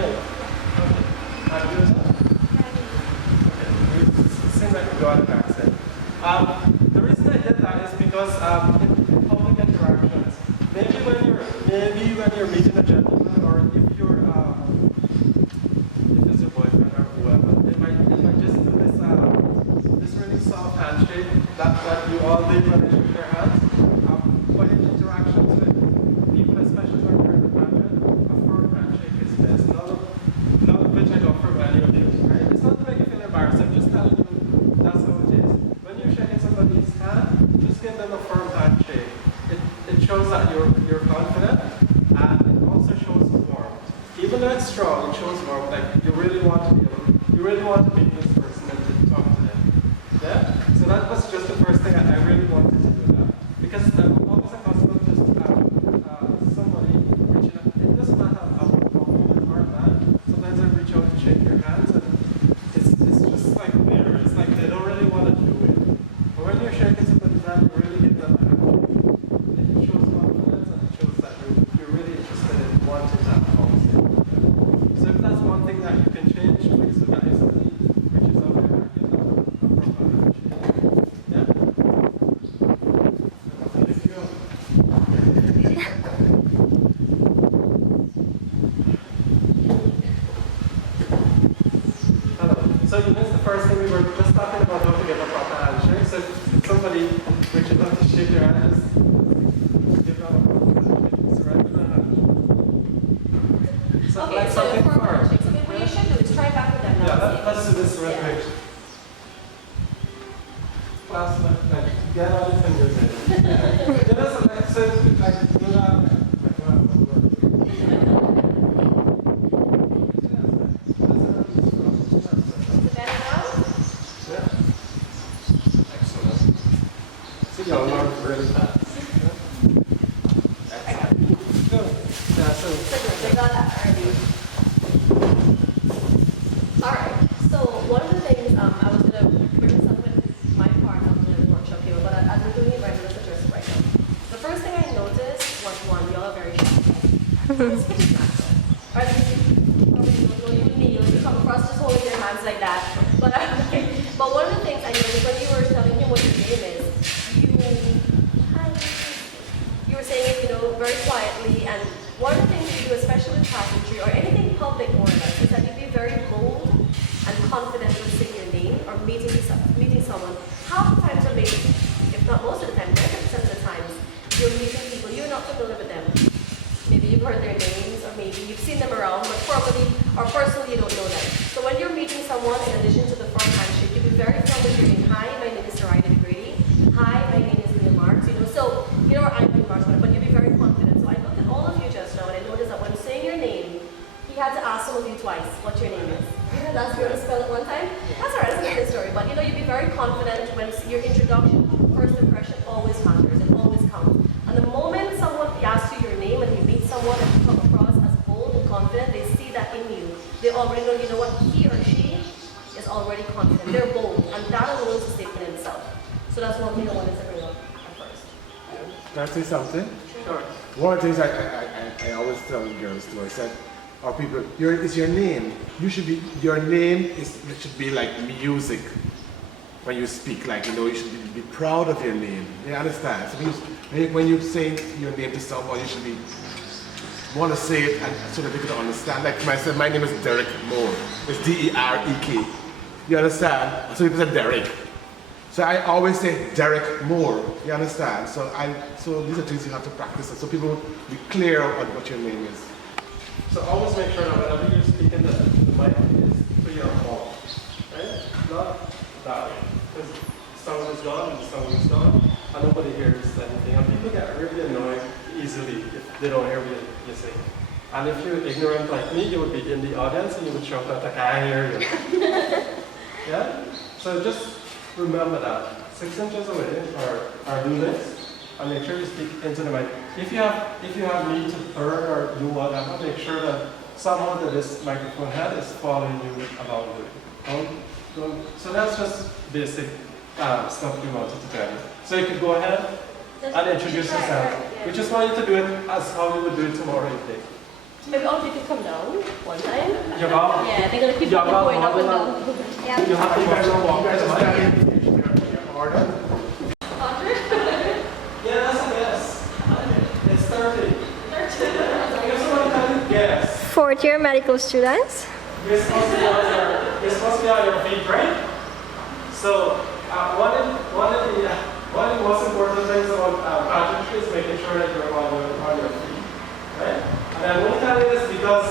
Caribbean. Okay. And yours? Okay. You seem like a Guyana accent. The reason I did that is because in public interactions, maybe when you're meeting a gentleman, or if it's your boyfriend or whoever, they might just do this really soft handshake that you all do when they shake their hands. But in interactions with people, especially when you're in the pageant, a firm handshake is best. None of which I don't for any of you. Right? It's not to make you feel embarrassed. I'm just telling you that's how it is. When you're shaking somebody's hand, just give them a firm handshake. It shows that you're confident, and it also shows warmth. Even though it's strong, it shows warmth. Like you really want to meet this person and to talk to them. Yeah. So that was just the first thing I really wanted to do that, because I'm always accustomed to somebody reaching out. It doesn't matter how woman or man. Sometimes I reach out to shake your hands, and it's just like there. It's like they don't really want to do it. But when you're shaking somebody's hand, you really give them a handshake. It shows confidence, and it shows that you're really interested in wanting to have a conversation. So if that's one thing that you can change, please do that. If somebody reaches out there, give them a proper handshake. Yeah? Thank you. Hello. So you missed the first thing. We were just talking about how to get a proper handshake. So if somebody reaches out to shake your hand, just give them a proper handshake. Surrender the hand. So Okay, like so something for firm. handshake, so what you should do is try back with them now. Yeah, let's do this real Yeah. quick. Clasp like get all your fingers in. You know, so like do that. Better now? Yeah. Excellent. See, y'all learn really fast. Excellent. Good. Yeah, so. They got that already. Alright, so one of the things I was going to bring this up with my part of the workshop here, but as we're doing it right, let's address it right now. The first thing I noticed was one, y'all are very shy. It's pretty natural. Right? You kneel, you come across just holding your hands like that. But one of the things I noticed when you were telling him what your name is, you were saying it, very quietly, and one of the things you do, especially with pageantry or anything public more or less, is that you be very bold and confident when saying your name or meeting someone. Half the times, or maybe, if not most of the time, 90% of the times, you're meeting people, you're not familiar with them. Maybe you've heard their names, or maybe you've seen them around, but formally or personally you don't know them. So when you're meeting someone, in addition to the firm handshake, you be very firm with your name. Hi, my name is Surida Nagreadi. Hi, my name is Neil Marks. So I'm Neil Marks, but you'd be very confident. So I looked at all of you just now, and I noticed that when saying your name, he had to ask some of you twice what your name is. You know, that's going to spell it one time. That's alright, that's a good story. But you'd be very confident when your introduction, first impression always matters. It always counts. And the moment someone asks you your name and you meet someone and you come across as bold and confident, they see that in you. They already know, you know what, he or she is already confident. They're bold. And that alone is a statement in itself. So that's one thing I wanted to bring up at first. Can I say something? Sure. One of the things I always tell girls too, I said, or people, it's your name. Your name should be like music when you speak, you should be proud of your name. You understand? So when you say your name to someone, you should want to say it so that they can understand. Like myself, my name is Derek Moore. It's D-E-R-E-K. You understand? So people say Derek. So I always say Derek Moore. You understand? So these are things you have to practice, so people will be clear on what your name is. So always make sure that whenever you're speaking, the mic is to your mouth, right? Not that way. Because the sound is gone and the sound is gone, and nobody hears anything. And people get really annoyed easily if they don't hear what you say. And if you're ignorant like me, you would be in the audience and you would shout out, like, I hear you. Yeah? So just remember that. 6 inches away or do this. And make sure you speak into the mic. If you have need to turn or do whatever, make sure that someone that this microphone head is following you about doing. So that's just basic stuff we wanted to tell you. So you could go ahead and introduce yourself. We just want you to do it as how you would do it tomorrow evening. Maybe all of you could come down one time. Jabal, Yeah, they're gonna keep Yeah, well, going up and well, down. you have to guys are walking to the mic. Order. Yeah, that's a guess. It's 30. 30. Give someone a guess. Fourth year medical students. You're supposed to be on your feet, right? So, one of the most important things about pageantry is making sure that you're on your feet, right? And I'm only telling you this because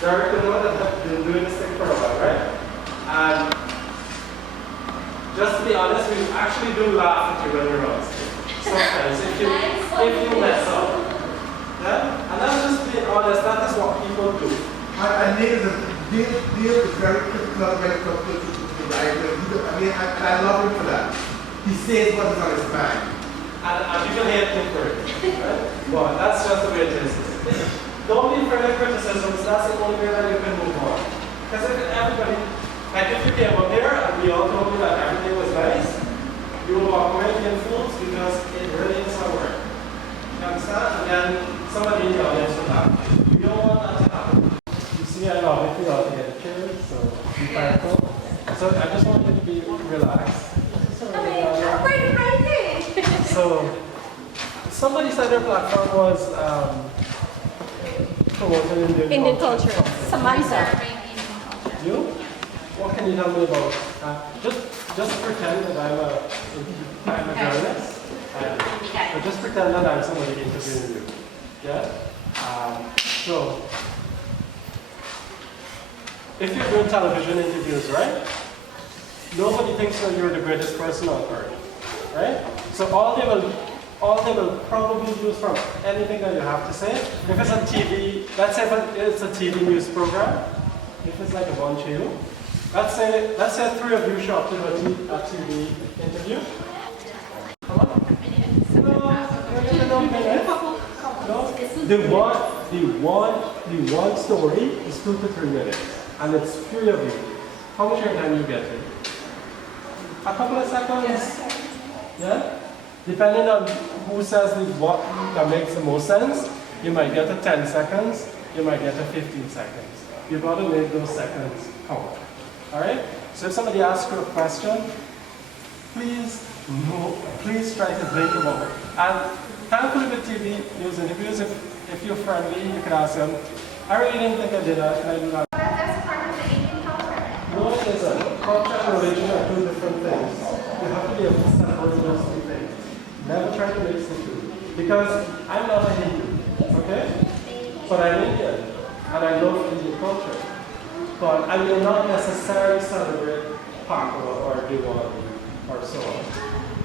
Derek and Noah have been doing this thing for a while, right? And just to be honest, we actually do laugh at you when you're on stage. Sometimes, if you mess up. Yeah? And that's just being honest, that is what people do. I Neil is very critical when it comes to the writer. I mean, and I love him for that. He says what is on his mind. And people hate him for it. Right? But that's just the way it is. Don't be afraid of criticisms, that's the only way that you can move on. Because if everybody, like if you came up here and we all told you that everything was nice, you will walk away being fools because it really is our work. You understand? And then somebody in the audience will laugh. You don't want that to happen. You see, I love it, we all get a chair, so be careful. So I just want you to be relaxed. So somebody said their platform was promoting Indian culture. Samantha. You? What can you tell me about? Just pretend that I'm a journalist. But just pretend that I'm somebody interviewing you. Yeah? So, if you're doing television interviews, right? Nobody thinks that you're the greatest person on earth, right? So all they will probably use from anything that you have to say. If it's on TV, let's say it's a TV news program. If it's like a bunch of you, let's say three of you show up to a TV interview. Come on. No. The one story is 2 to 3 minutes, and it's 3 of you. How much time you get in? A couple of seconds. Yeah. Depending on who says what that makes the most sense, you might get a 10 seconds, you might get a 15 seconds. You've got to make those seconds count. Alright? So if somebody asks you a question, please try to think about it. And thankfully with TV news interviews, if you're friendly, you can ask them, I really didn't think I did that, can I do that? That's part of the Indian culture. No, it isn't. Culture and religion are 2 different things. You have to be able to separate those 2 things. Never try to mix the 2. Because I'm not a Hindu, okay? But I'm Indian, and I love Indian culture. But I will not necessarily celebrate Pakwa or Diwali or so on.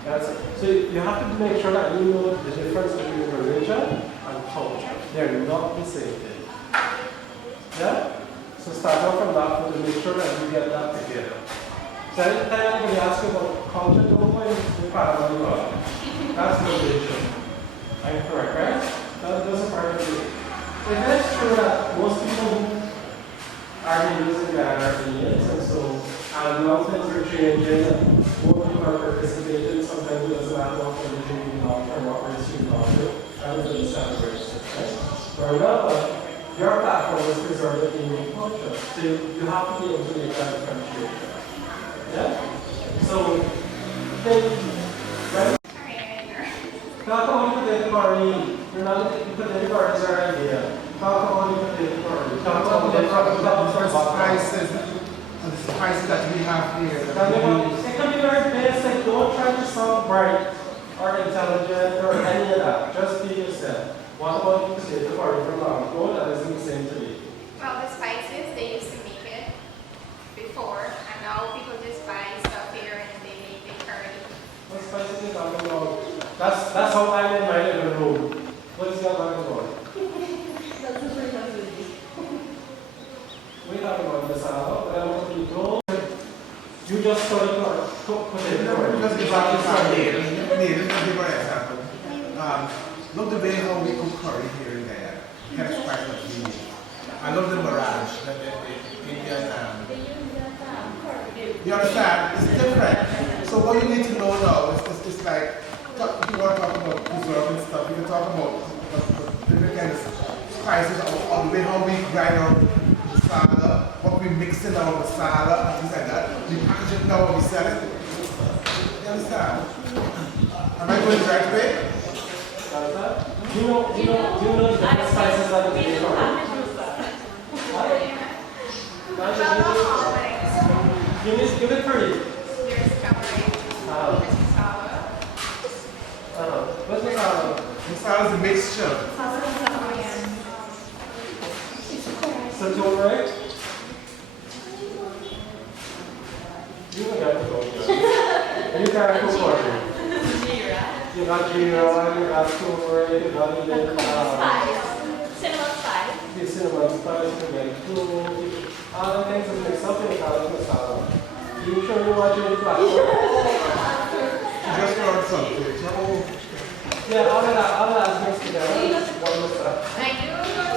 That's it. So you have to make sure that you know the difference between religion and culture. They're not the same thing. Yeah? So start off from that one to make sure that you get that together. So anytime anybody asks you about culture, don't go into parallel law. That's religion. I'm correct, right? That doesn't part of it. If it's true that most people who are Hindus in Guyana are Indians, and so now things are changing and more people are participating, sometimes it doesn't matter what religion you belong to or what race you belong to. That is a celebration, right? For example, your platform is preserving Indian culture. So you have to be able to make that differentiation. Yeah? So, right? Kakao potato curry. You're not potato curry is our idea. Kakao potato curry. Kakao potato Spices, and the spices that we have here. It can be very basic. Don't try to sound bright or intelligent or any of that. Just be yourself. What about the potato curry from long ago? That isn't the same to me. Well, the spices, they used to make it before, and now people just buy stuff here and they make the curry. What spices are you talking about? That's how I made my living room. What is that talking about? We're talking about masala, but I want to know. You just started to cook potato curry. Just give back to Neil. Neil, let me give you an example. Look the way how we cook curry here and there. Catch spice that we need. I love the mirage, the Indian. You understand? It's different. So what you need to know now is like, if you want to talk about preserving stuff, you can talk about different kinds of masala and things like that. We package it now and we sell it. You understand? Am I going the right way? Do you know the different spices that we use? Give it for you. There's turmeric, there's masala. What's masala? Masala is a mixture. So turmeric? You don't got to go here. And you got to go for it. You got jeera, you got turmeric, you got Cinnamon spice. the cinnamon spice, you got two. All the things that mix up in the college masala. You sure you're watching the platform? You just learned something. Yeah, all of that is mixed together. One masala. I do know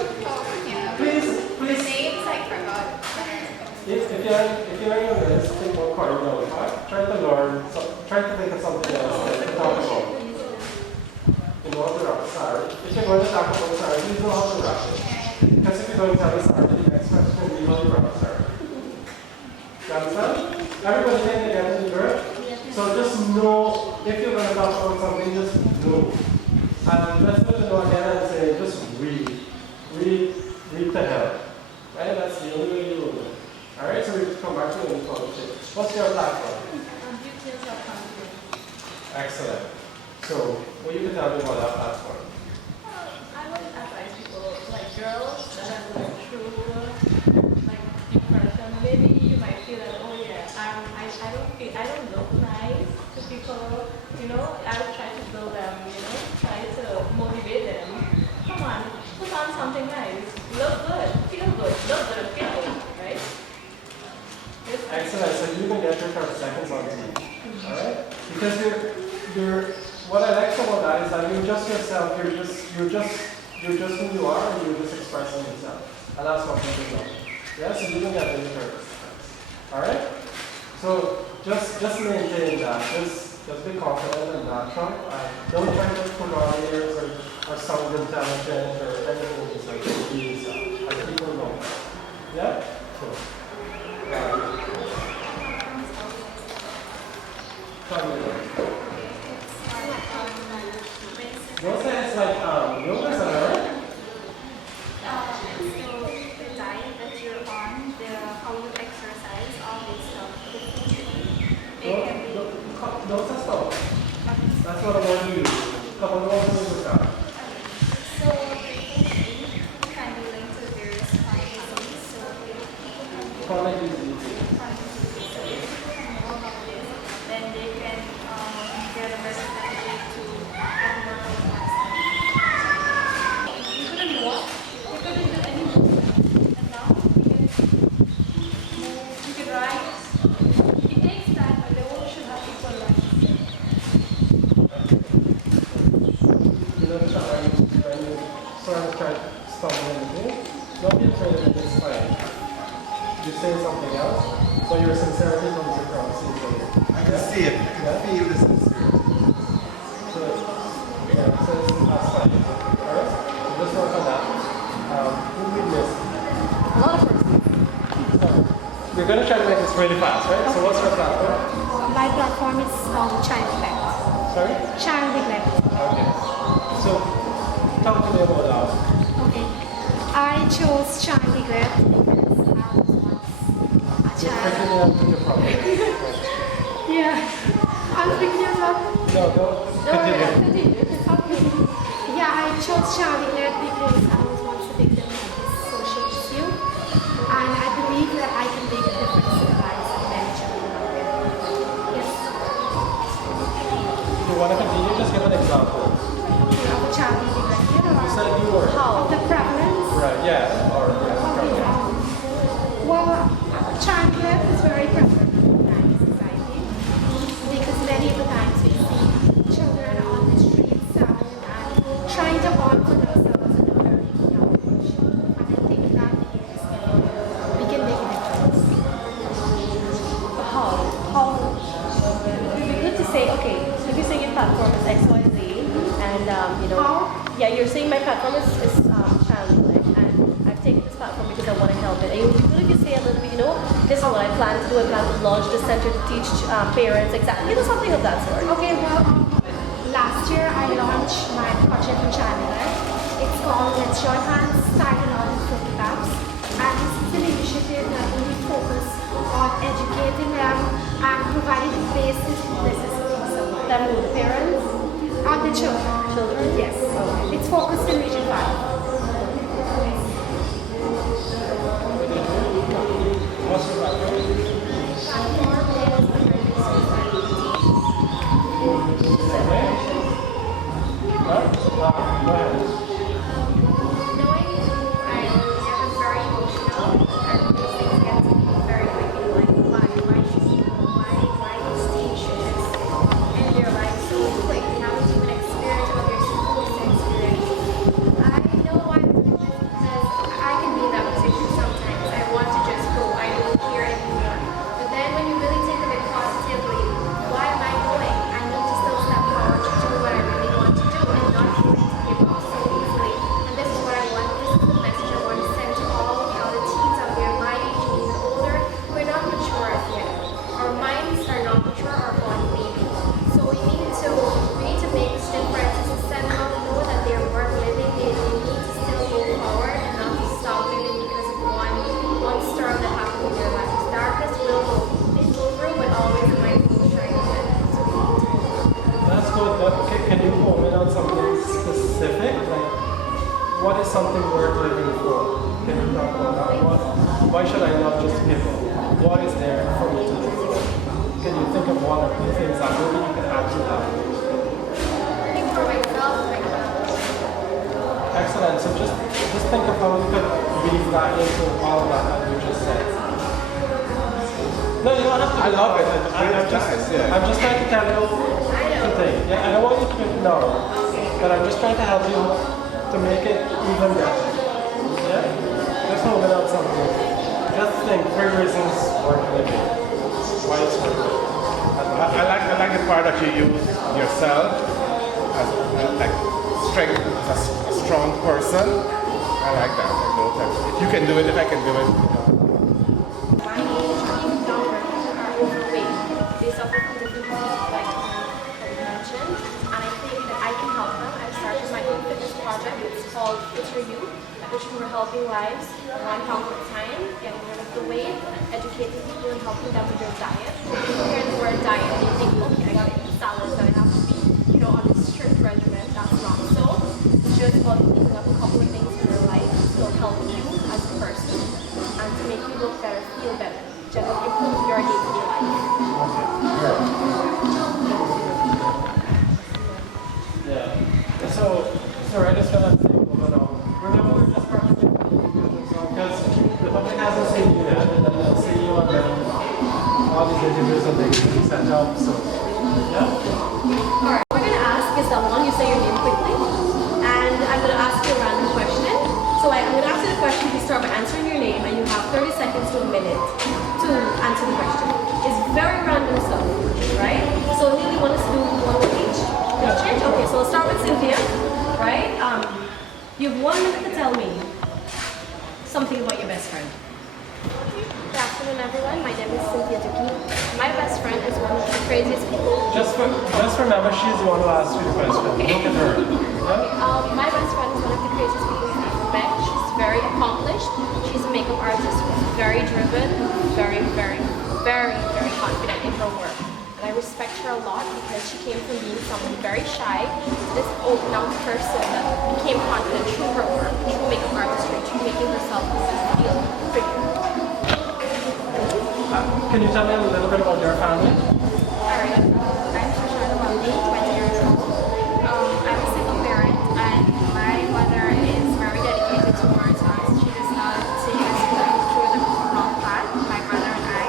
yeah. Please. The names I forgot. If you're in this, think more cardinal. Try to learn, try to think of something else to talk about. You know how to wrap a saree. If you're going to talk about saree, please know how to wrap it. Because if you're going to have a saree, the next question will be how to wrap a saree. You understand? Everybody can get it in there. So just know, if you're going to talk about something, just know. And let's put it again and say, just read. Read to help. Right? That's the only way you will do it. Alright, so we come back to the information. What's your platform? Excellent. So, what you can tell me about that platform? I would advise people, like girls that are going through like depression. Maybe you might feel that, oh yeah, I don't look nice to people. You know, I would try to build them. You know, try to motivate them. Come on, put on something nice. Look good, feel good, look good, feel good, right? Excellent. So you can get your 30 seconds on TV. Alright? Because you're what I like about that is that you're just yourself, you're just who you are and you're just expressing yourself. And that's what people love. Yeah, so you can get your 30 seconds. Alright? So just maintain that. Just be confident and natural. Don't try to put on ears or sound intelligent or anything. It's like be yourself. As people know. Yeah? Cool. What's that? It's like yoga, right? So the diet that you're on, how you exercise, all this stuff. Don't stop. That's what I want to use. Come on, what do you do? So it can be linked to various diseases. So Chronic disease. then they can get a better strategy to have more lifestyle. You couldn't walk, you couldn't do any movement, and now you can move, you can ride. It takes time, but the world should have equal rights. You know, when you sort of try to stop anything, don't be afraid of this fine. You say something else, but your sincerity comes across easily. I can see it. I can feel the sincerity. So that's fine. Alright? So just work on that. Who we missed? A lot of persons. We're going to try to make this really fast, right? So what's your platform? My platform is child neglect. Sorry? Child neglect. Okay. So talk to me about that. Okay. I chose child neglect because I was once a You're child. picking up with your problem. Yeah. I'm picking it up. No, continue. Okay. Yeah, I chose child neglect because I was once a victim of this social issue. And I believe that I can make a difference in the lives of many children out there. Yes. If you want to continue, just give an example. Of a child being neglected or You said you were. How? of the prevalence. Right, yeah. Or, yeah. Well, child neglect is very prevalent in society because many of the times we see children on the streets and trying to harm for themselves at a very young age. And I think that is we can make a difference. How? It would be good to say, okay, if you say your platform is X, Y, Z, and you know, How? yeah, you're saying my platform is child neglect, and I've taken this platform because I want to help it. And it would be good if you say a little bit, this is what I plan to do. I plan to launch the center to teach parents exactly, something of that sort. Okay, well, last year I launched my project in Chandler. It's called Let's Join Hands, Starting on Photographs. And this is an initiative that really focuses on educating them and providing the basic necessities. So That will the parents, on the children. children. Yes. It's focused in Region 5. Can you comment on something specific? Like, what is something worth living for? Can you talk about that? Why should I not just give up? What is there for me to live for? Can you think of one or two things that maybe you can add to that? Excellent. So just think of how you could weave that into all of that you just said. No, you don't have to. I love it. I'm just trying to tell you the thing. Yeah, I don't want you to know, but I'm just trying to help you to make it even better. Yeah? Just hold it out something. Just think 3 reasons worth living. Why it's worth it. I like the part that you use yourself as like strength, as a strong person. I like that. I know that if you can do it, if I can do it. My age and even younger are overweight. They suffer from different diseases like mentioned, and I think that I can help them. I've started my own fitness project. It's called Fit Your Youth, which we're helping lives 1 pound at a time, getting rid of the weight, educating people and helping them with their diet. People hear the word diet, they think, okay, I gotta eat salads and I have to be, on a strict regimen. That's not so. It's just about picking up a couple of things in your life to help you as a person and to make you look better, feel better, generally improve your day-to-day life. Yeah. So I just gonna think, remember we're just practicing because the public hasn't seen you yet, and then they'll see you and then all these interviews and things will be set up. So yeah. Alright, what we're gonna ask is that one, you say your name quickly, and I'm gonna ask you a random question. So I'm gonna ask you the question, you start by answering your name, and you have 30 seconds to a minute to answer the question. It's very random stuff, right? So Neil, you want us to do one with each? Change? Okay, so we'll start with Cynthia, right? You have 1 minute to tell me something about your best friend. Good afternoon, everyone. My name is Cynthia Duki. My best friend is one of the craziest people. Just remember, she's the one who asked you the question. Look at her. Yeah? My best friend is one of the craziest people I've ever met. She's very accomplished. She's a makeup artist who's very driven, very, very, very, very confident in her work. And I respect her a lot because she came from being someone very shy to this open out person that became confident through her work, through makeup artistry, through making herself feel pretty. Can you tell me a little bit about your family? Alright, I'm Shoshana Wally, 20 years old. I'm a single parent and my mother is very dedicated towards us. She does not take us through the wrong path, my brother and I.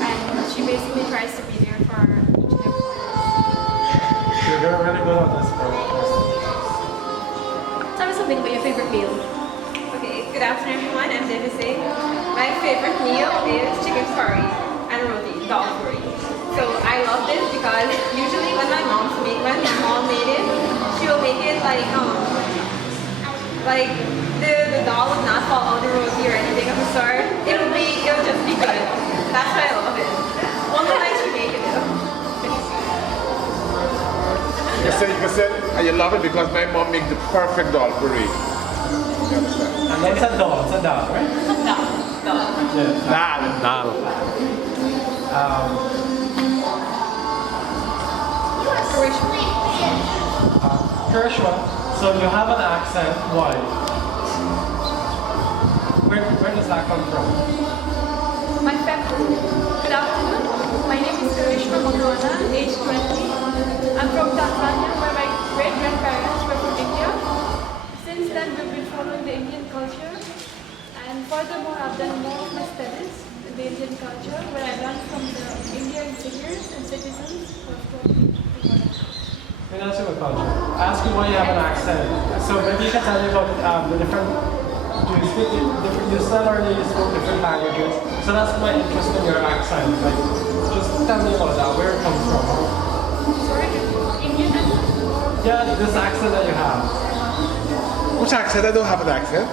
And she basically tries to be there for each and every one of us. You're really good on this, bro. Tell me something about your favorite meal. Okay, good afternoon everyone, I'm Devise. My favorite meal is chicken curry and roti, dal curry. So I love this because usually when my mom made it, she will make it like the the doll would not fall out the rosy or anything of the sort. It'll just be good. That's why I love it. Only like she make it though. You can say, and you love it because my mom makes the perfect doll puree. You understand? And that's a doll, it's a doll, right? Doll. Yeah. Dal. Karishma, so you have an accent, why? Where does that come from? My family. Good afternoon. My name is Surida, age 20. I'm from Tanzania, where my great-grandparents were from India. Since then, we've been following the Indian culture. And furthermore, I've done more of my studies in the Indian culture, where I learned from the Indian seniors and citizens who have taught me the knowledge. Let me answer my culture. I ask you why you have an accent. So maybe you can tell me about the different, do you speak different, you said already you spoke different languages. So that's my interest in your accent. Like, just tell me about that, where it comes from. Sorry, Indian accent? Yeah, this accent that you have. Which accent? I don't have an accent.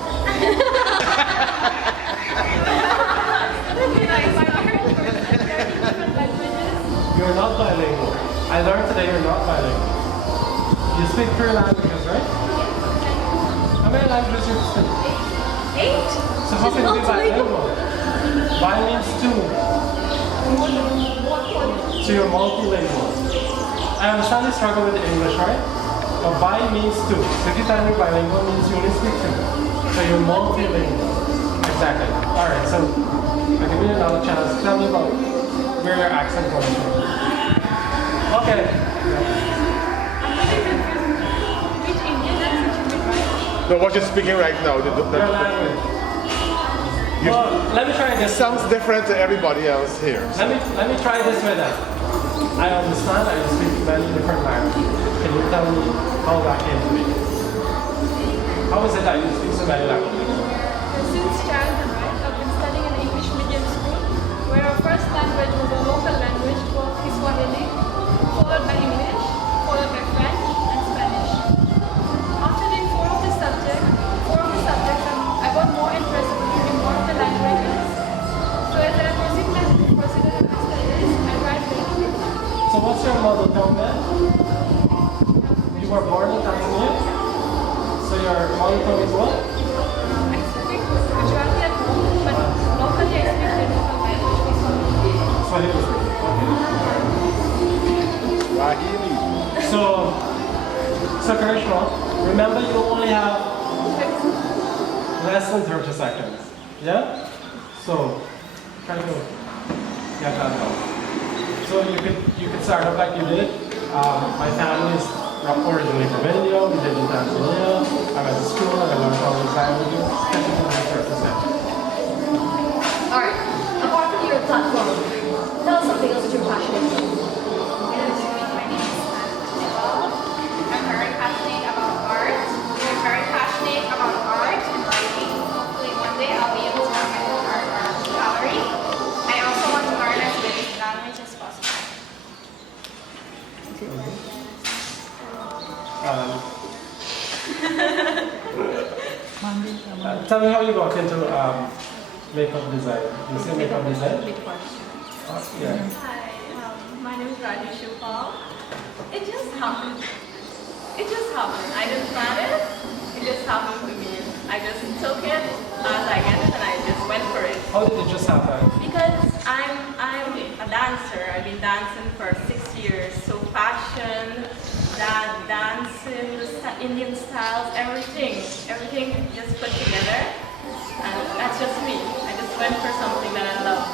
You're not bilingual. I learned today you're not bilingual. You speak 3 languages, right? How many languages do you speak? 8. So how can you be bilingual? Bi means 2. So you're multilingual. I understand you struggle with the English, right? But bi means 2. So if you tell me bilingual means you only speak 2. So you're multilingual. Exactly. Alright, so I'll give you another chance. Tell me about where your accent comes from. Okay. I'm really confused. Which Indian accent you mean, right? No, what you're speaking right now. Your language. Well, let me try It this. sounds different to everybody else here. Let me try this way then. I understand I speak many different languages. Can you tell me how that came to be? How is it that you speak so many languages? Since childhood, right, I've been studying in an English medium school, where our first language was a local language called Kiswahili, followed by English, followed by French and Spanish. After doing four of the subjects, I got more interested in learning more of the languages. So as I proceeded with my studies, I tried learning. So what's your mother tongue then? You were born in Tanzania? So your mother tongue is what? I speak majority at home, but locally I speak the local language, Kiswahili. Swahili. Okay. Swahili. So Karishma, remember you only have less than 30 seconds. Yeah? So try to get that down. So you could start off like you did. My family is originally from India, we lived in Tanzania. I went to school and I learned all these languages. Get to the next 30 seconds. Alright, apart from your platform, tell us something else that you're passionate about. I'm very passionate about art. I'm very passionate about art and writing. Hopefully one day I'll be able to have my own art gallery. I also want to learn as many languages as possible. Tell me how you got into makeup design. You say makeup design? Yeah. Hi, my name is Rajesh Paul. It just happened. I didn't plan it. It just happened to me. I just took it as I get it and I just went for it. How did it just happen? Because I'm a dancer. I've been dancing for 6 years. So fashion, dancing, the Indian styles, everything just put together. And that's just me. I just went for something that I love.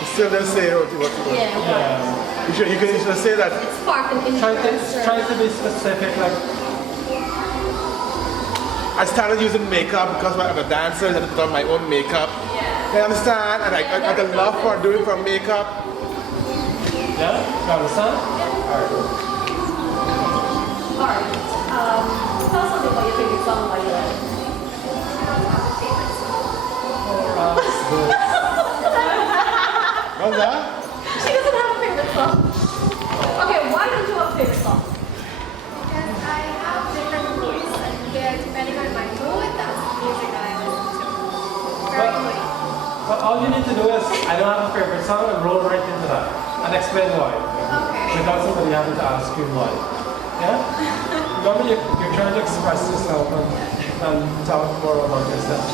You still don't say what you want. Yeah. You can just say that. It's spark and interest. Try to be specific, like I started using makeup because I'm a dancer. I had to put on my own makeup. Yeah. You understand? And I got a love for doing for makeup. yeah, you understand? Alright. Alright, tell us something about your favorite song by you. What's that? She doesn't have a favorite song. Okay, why don't you have a favorite song? Because I have different moods, and depending on my mood, that's all you need to do is, I don't have a favorite song, and roll right into that. And explain why. Okay. Without somebody having to ask you why. Yeah? Remember, you're trying to express yourself and talk more about yourself.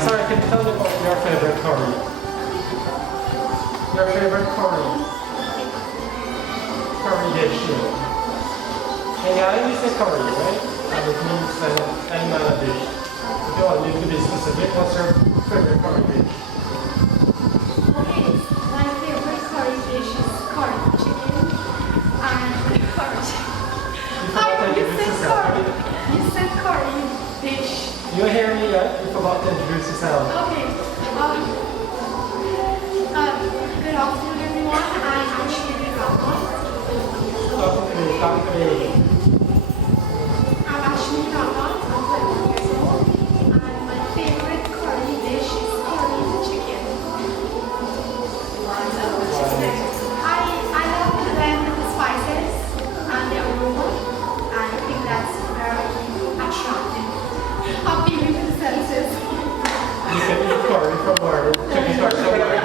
Sorry, can you tell me about your favorite curry? Your favorite curry? Curry dish. In Guyana, we say curry, right? And it means any kind of dish. If you all need to be specific, what's your favorite curry dish? Okay, my favorite curry dish is curry chicken and curry chicken. You said curry dish. You hear me, right? You forgot to introduce yourself. Okay. Good afternoon, everyone. I'm Surida. Talk to me, talk to me. I'm actually Rama, I'm 20 years old, and my favorite curry dish is curry chicken. I love to blend the spices and the aroma, and I think that's very attractive. Appealing to the senses. You can eat curry from where? Chicken curry from where?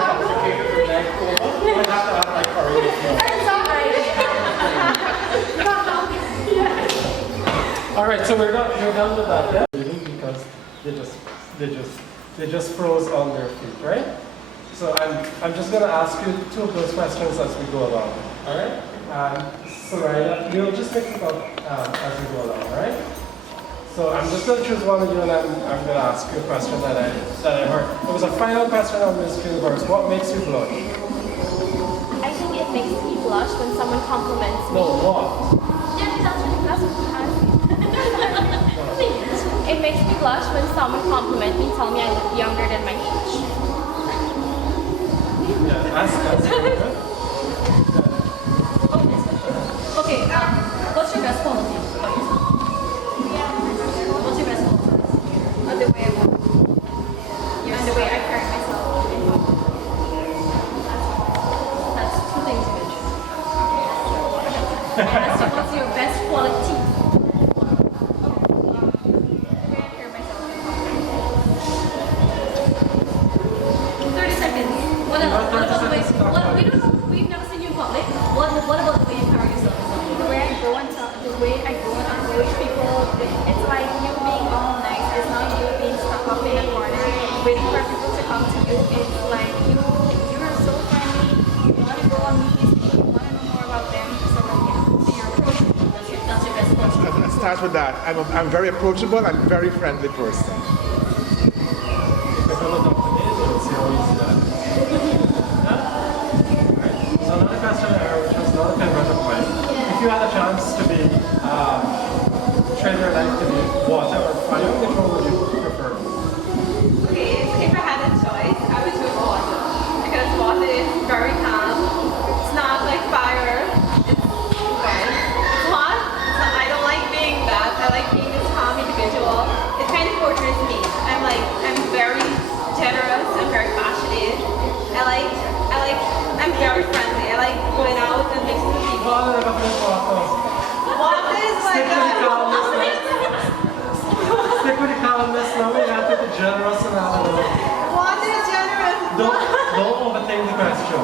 You have to have like curry with you. Alright, so we're done with that, yeah? Because they just froze on their feet, right? So I'm just gonna ask you two of those questions as we go along. Alright? Surida, you'll just pick it up as we go along, alright? So I'm just gonna choose one of you and I'm gonna ask you a question that I heard. It was a final question on Miss Universe. What makes you blush? I think it makes me blush when someone compliments me. No, what? Yeah, that's what it makes me blush when someone compliments me and tell me I look younger than my age. Yeah, that's very good. Okay, what's your best quality? What's your best quality? The way I walk. And the way I carry myself. That's two things you mentioned. I asked you what's your best quality? The way I carry myself. 30 seconds. What else? What about the way? We don't know. We've never seen you in public. What about the way you carry yourself? The way I go and approach people, it's like you being all nice. It's not you being stuck up in a corner waiting for people to come to you. It's like you're so friendly. You want to go and meet these people. You want to know more about them. So yeah, so you're approachable. That's your best quality. Let's start with that. I'm very approachable and very friendly person. If you're not up to date, you'll see how easy that is. Yeah? Alright. So another question I heard, which was not a favorite of mine. If you had a chance to be trade your life to be water or fire, which one would you prefer? Okay, if I had a choice, I would choose water. Because water is very calm. It's not like fire. It's hot. I don't like being that. I like being this calm individual. It kind of portrays me. I'm very generous. I'm very passionate. I'm very friendly. I like going out and mixing with people. Water or water? Water is like Stick with the calmness now, we have to be generous and all of that. water is generous. Don't overthink the question.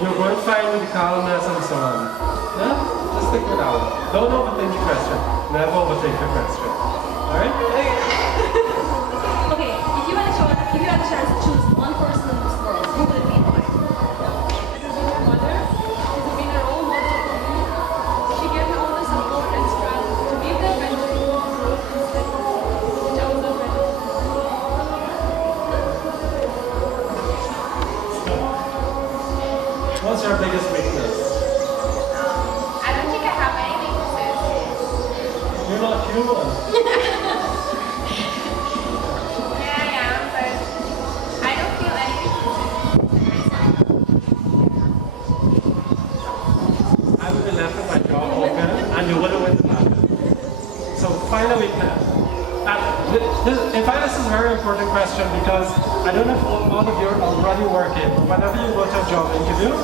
You're going fine with the calmness and so on. Yeah? Just stick with that one. Don't overthink the question. Never overthink the question. Alright? Okay, if you had a chance to choose one person in this world, who would it be? It has been my mother. It has been a role model for me. She gave me all the support and strength to be the mentor which I was not ready. What's your biggest weakness? I don't think I have any weaknesses. You're not human. Yeah, I am, but I don't feel any weaknesses. I would have left with my jaw open and you would have went to that. So find a weakness. In fact, this is a very important question because I don't know if all of you are already working, but whenever you go to a job interview,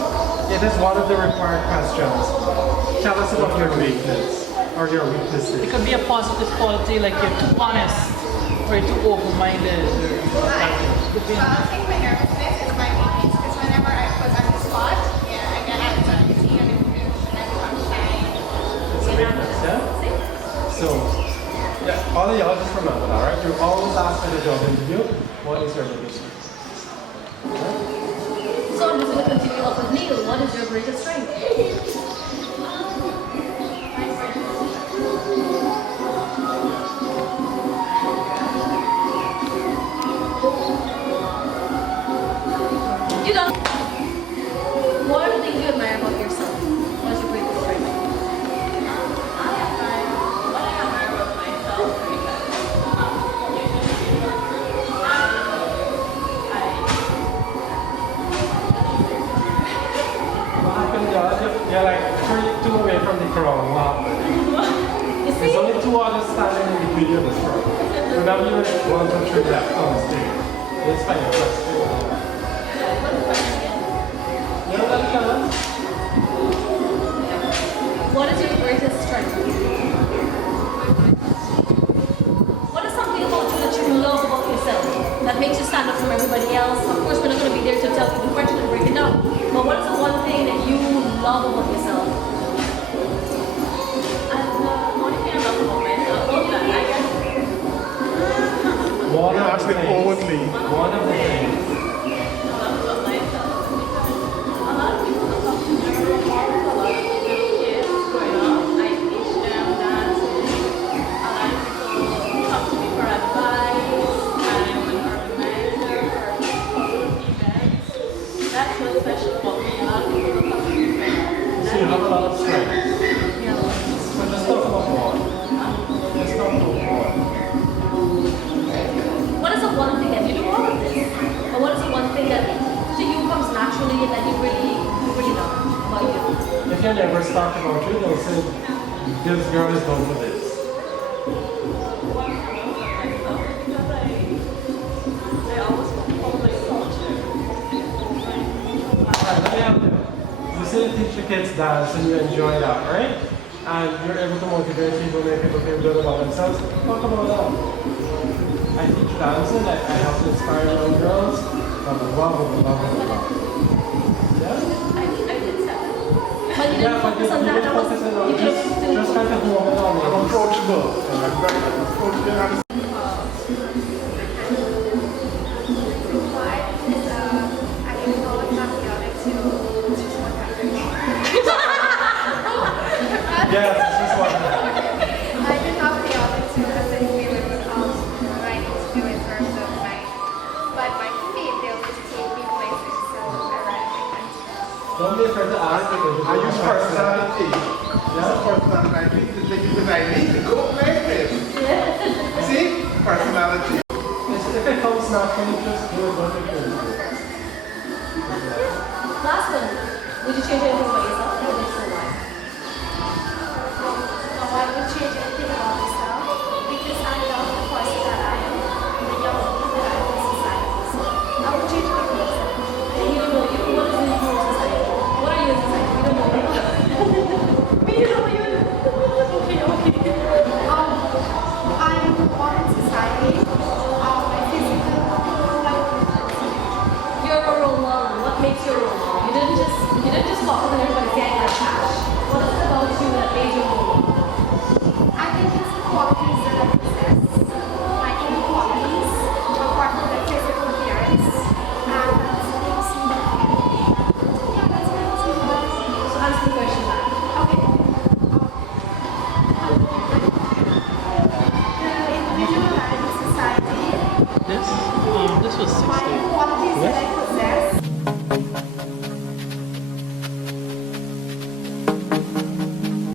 it is one of the required questions. Tell us about your weakness. or your weaknesses? It could be a positive quality, like you're too honest or you're too open-minded. Could be I think my nervousness is my weakness because whenever I put on the spot, I get anxiety and I become shy. It's a weakness, yeah? So, yeah, all of y'all just remember that, right? You're always asked at a job interview, what is your biggest strength? So I'm just going to continue up with Neil. What is your greatest strength? You don't. What are the things you admire about yourself? What is your greatest strength? What I admire about myself because What happened, y'all? You're like two away from the crowd. What happened? You There's see? only two others standing in between you this crowd. Remember, you were 1, 2, 3 left on the stage. Let's find a question. You know that challenge? What is your greatest strength? What is something about you that you love about yourself that makes you stand up from everybody else? Of course, we're not going to be there to tell you the question and break it down. But what is the one thing that you love about yourself? and the only thing I love about myself is that I guess One of Ask the it things. forwardly. One of the things. I love about myself because a lot of people look up to me. I grew up with a lot of little kids growing up. I teach them dances. A lot of people come to me for advice. I'm an organizer for events. That's what's special about me. A lot of people look up to me for that. So you have a lot of strengths. But let's talk about one. Let's talk about one. What is the one thing that you do all of this? But what is the one thing that to you comes naturally and that you really love about you? If you never talk about you, they'll say, this girl is known for this. I always follow my culture. Alright, let me have you. You say you teach your kids dance and you enjoy that, right? And you're able to motivate people, make people feel good about themselves. Talk about that. I teach dancing, I help to inspire young girls. Love. Yeah? I did say. But you didn't focus on that. That was you could have just kind of home it on. I'm approachable. I'm very approachable. Yes, this is what. I did have the honor to attend you with writing to do in terms of but my feet, they'll just take me places, so I write my Don't be afraid to ask because I use personality. Yeah? Personality because I need to go places. See? Personality. If it comes naturally, just do it, don't take it. Last one. Would you change anything about yourself? Or would you say why? I would change anything about myself because I love the person that I am, the young people that I am in society. So I would change anything about myself. And you don't know you. What is in your society? What are you in society? We don't know you. We don't know you. Okay. I'm born in society. My physical, You're a role model. What makes you a role model? You didn't just walk up and everybody say I got cash. What is it about you that made you a role model? I think it's the qualities that I possess, my inner qualities, apart from the physical appearance, and that's what makes me that's what makes me So answer the question back. okay. The individual life in society, this was my 60. qualities